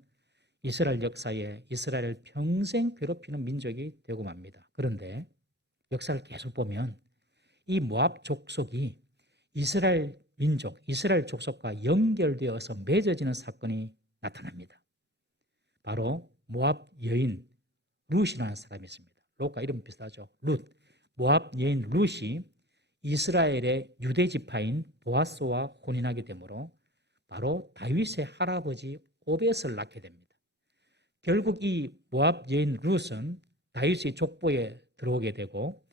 이스라엘 역사에 이스라엘을 평생 괴롭히는 민족이 되고 맙니다. 그런데 역사를 계속 보면 이 모압 족속이 이스라엘 민족, 이스라엘 족속과 연결되어서 맺어지는 사건이 나타납니다. 바로 모압 여인 룻이라는 사람이 있습니다. 롯과 이름 비슷하죠. 룻. 모압 여인 룻이 이스라엘의 유대 지파인 보아스와 혼인하게 되므로 바로 다윗의 할아버지 오벳을 낳게 됩니다. 결국 이 모압 여인 룻은 다윗의 족보에 들어오게 되고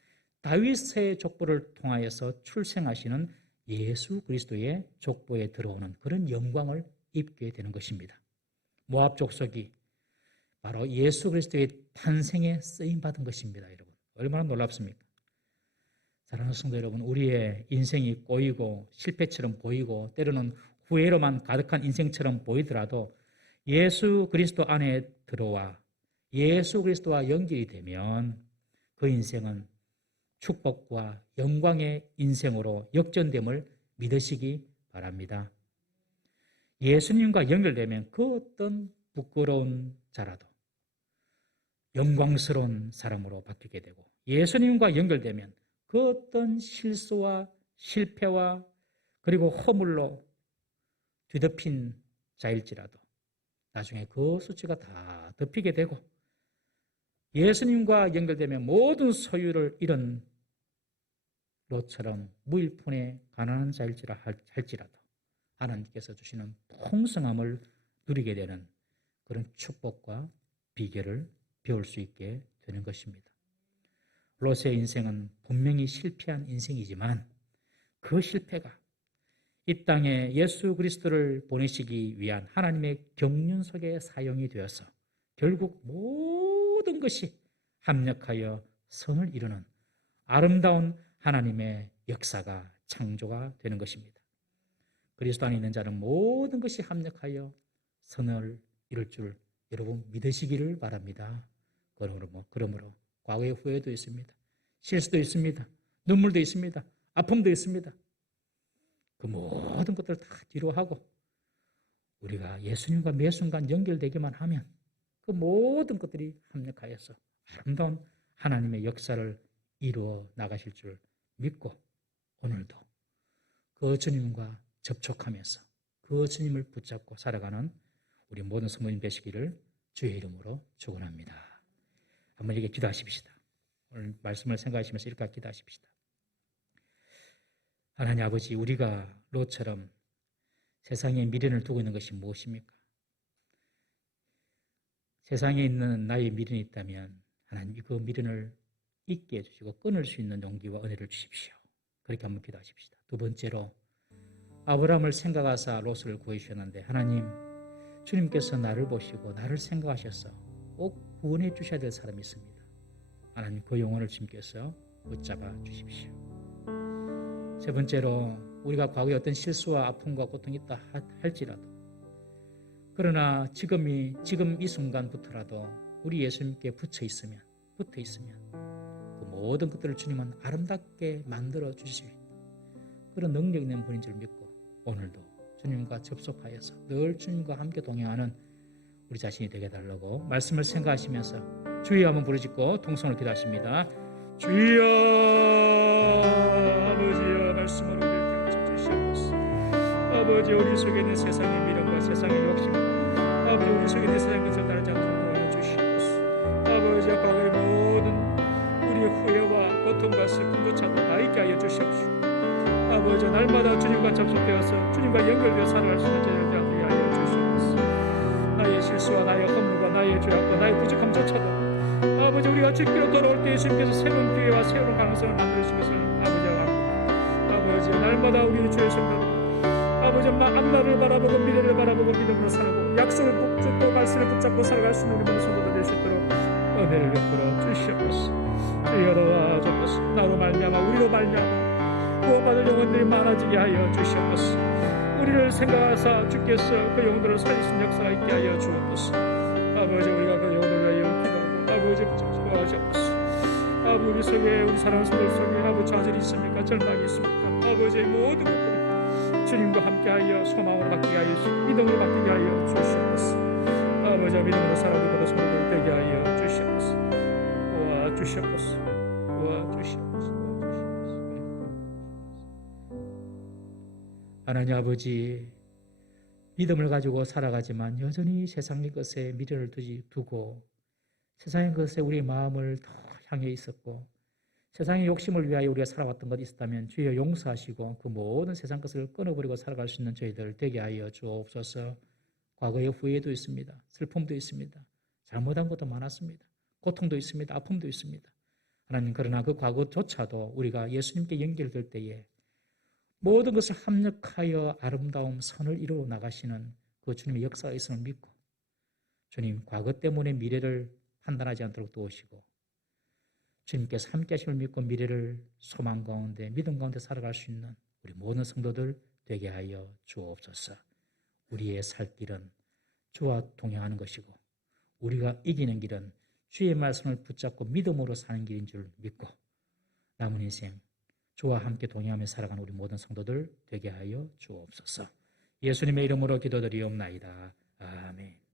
다윗의 족보를 통하여서 출생하시는 예수 그리스도의 족보에 들어오는 그런 영광을 입게 되는 것입니다. 모압 족속이 바로 예수 그리스도의 탄생에 쓰임받은 것입니다. 여러분, 얼마나 놀랍습니까? 사랑하는 성도 여러분, 우리의 인생이 꼬이고 실패처럼 보이고 때로는 후회로만 가득한 인생처럼 보이더라도 예수 그리스도 안에 들어와 예수 그리스도와 연결이 되면 그 인생은 축복과 영광의 인생으로 역전됨을 믿으시기 바랍니다. 예수님과 연결되면 그 어떤 부끄러운 자라도 영광스러운 사람으로 바뀌게 되고 예수님과 연결되면 그 어떤 실수와 실패와 그리고 허물로 뒤덮인 자일지라도 나중에 그 수치가 다 덮이게 되고 예수님과 연결되면 모든 소유를 잃은 롯처럼 무일푼의 가난한 자일지라 할지라도 하나님께서 주시는 풍성함을 누리게 되는 그런 축복과 비결을 배울 수 있게 되는 것입니다. 롯의 인생은 분명히 실패한 인생이지만 그 실패가 이 땅에 예수 그리스도를 보내시기 위한 하나님의 경륜 속에 사용이 되어서 결국 모든 것이 합력하여 선을 이루는 아름다운 하나님의 역사가 창조가 되는 것입니다. 그리스도 안에 있는 자는 모든 것이 합력하여 선을 이룰 줄 여러분 믿으시기를 바랍니다. 그러므로 과거의 후회도 있습니다. 실수도 있습니다. 눈물도 있습니다. 아픔도 있습니다. 그 모든 것들을 다 뒤로 하고 우리가 예수님과 매 순간 연결되기만 하면 그 모든 것들이 합력하여서 아름다운 하나님의 역사를 이루어 나가실 줄 믿고 오늘도 그 주님과 접촉하면서 그 주님을 붙잡고 살아가는 우리 모든 성도님 되시기를 주의 이름으로 축원합니다. 한번 이렇게 기도하십시다. 오늘 말씀을 생각하시면서 이렇게 기도하십시다. 하나님 아버지, 우리가 롯처럼 세상에 미련을 두고 있는 것이 무엇입니까? 세상에 있는 나의 미련이 있다면 하나님 그 미련을 잊게 해주시고 끊을 수 있는 용기와 은혜를 주십시오. 그렇게 한번 기도하십시다. 두 번째로 아브라함을 생각하사 롯을 구해주셨는데 하나님, 주님께서 나를 보시고 나를 생각하셔서 꼭 구원해 주셔야 될 사람이 있습니다. 하나님 그 영혼을 주님께서 붙잡아 주십시오. 세 번째로 우리가 과거에 어떤 실수와 아픔과 고통이 있다 할지라도 그러나 지금 이 순간부터라도 우리 예수님께 붙어 있으면 그 모든 것들을 주님은 아름답게 만들어 주실 그런 능력 있는 분인 줄 믿고 오늘도 주님과 접속하여서 늘 주님과 함께 동행하는 우리 자신이 되게 달라고 말씀을 생각하시면서 주여 한번 부르짖고 통성을 기도하십니다. 주여, 아버지여, 말씀으로 우리를 깨우쳐 주시옵소서. 아버지, 우리 속에 있는 세상의 미련과 세상의 욕심, 아버지, 우리 속에 있는 세상의 것을 다르지 않도록 도와주시옵소서. 아버지, 과거의 모든 우리의 후회와 고통과 슬픔조차도 다 있게 하여 주시옵시고, 아버지, 날마다 주님과 접속되어서 주님과 연결되어 살아갈 수 있는 저희를 되게 하여 주시옵소서. 나의 실수와 나의 허물과 나의 죄악과 나의 부족함조차도 아버지, 우리가 주께로 돌아올 때 예수님께서 새로운 기회와 새로운 가능성을 만들어주신 것을 아버지와 합니다. 아버지, 날마다 우리 주의 성도들 아버지 앞날을 바라보고 미래를 바라보고 믿음으로 살고 약속을 붙잡고 말씀을 붙잡고 살아갈 수 있는 우리 모든 성도들 될 수 있도록 은혜를 베풀어 주시옵소서. 주여 도와주옵소서. 나로 말미암아 우리로 말미암아 구원받을 영혼들이 많아지게 하여 주시옵소서. 우리를 생각하사 주께서 그 영혼들을 살리신 역사가 있게 하여 주옵소서. 아버지 우리가 그 영혼들을 위하여 기도하고 아버지 도와주옵소서. 아버지 우리 속에 우리 사랑하는 성도들 속에 아버지 좌절이 있습니까? 절망이 있습니까? 아버지 모든 것들이 주님과 함께하여 소망으로 바뀌게 하여 믿음으로 바뀌게 하여 주시옵소서. 아버지 믿음으로 살아가는 성도들 되게 하여 주시옵소서. 도와주시옵소서. 도와주시옵소서. 하나님 아버지, 믿음을 가지고 살아가지만 여전히 세상의 것에 미련을 두고 세상의 것에 우리의 마음을 더 향해 있었고 세상의 욕심을 위하여 우리가 살아왔던 것이 있었다면 주여 용서하시고 그 모든 세상 것을 끊어버리고 살아갈 수 있는 저희들 되게 하여 주옵소서. 과거의 후회도 있습니다. 슬픔도 있습니다. 잘못한 것도 많았습니다. 고통도 있습니다. 아픔도 있습니다. 하나님 그러나 그 과거조차도 우리가 예수님께 연결될 때에 모든 것을 합력하여 아름다움 선을 이루어 나가시는 그 주님의 역사가 있음을 믿고 주님 과거 때문에 미래를 판단하지 않도록 도우시고 주님께서 함께 하심을 믿고 미래를 소망 가운데 믿음 가운데 살아갈 수 있는 우리 모든 성도들 되게 하여 주옵소서. 우리의 살 길은 주와 동행하는 것이고 우리가 이기는 길은 주의 말씀을 붙잡고 믿음으로 사는 길인 줄 믿고 남은 인생 주와 함께 동행하며 살아가는 우리 모든 성도들 되게 하여 주옵소서. 예수님의 이름으로 기도드리옵나이다. 아멘.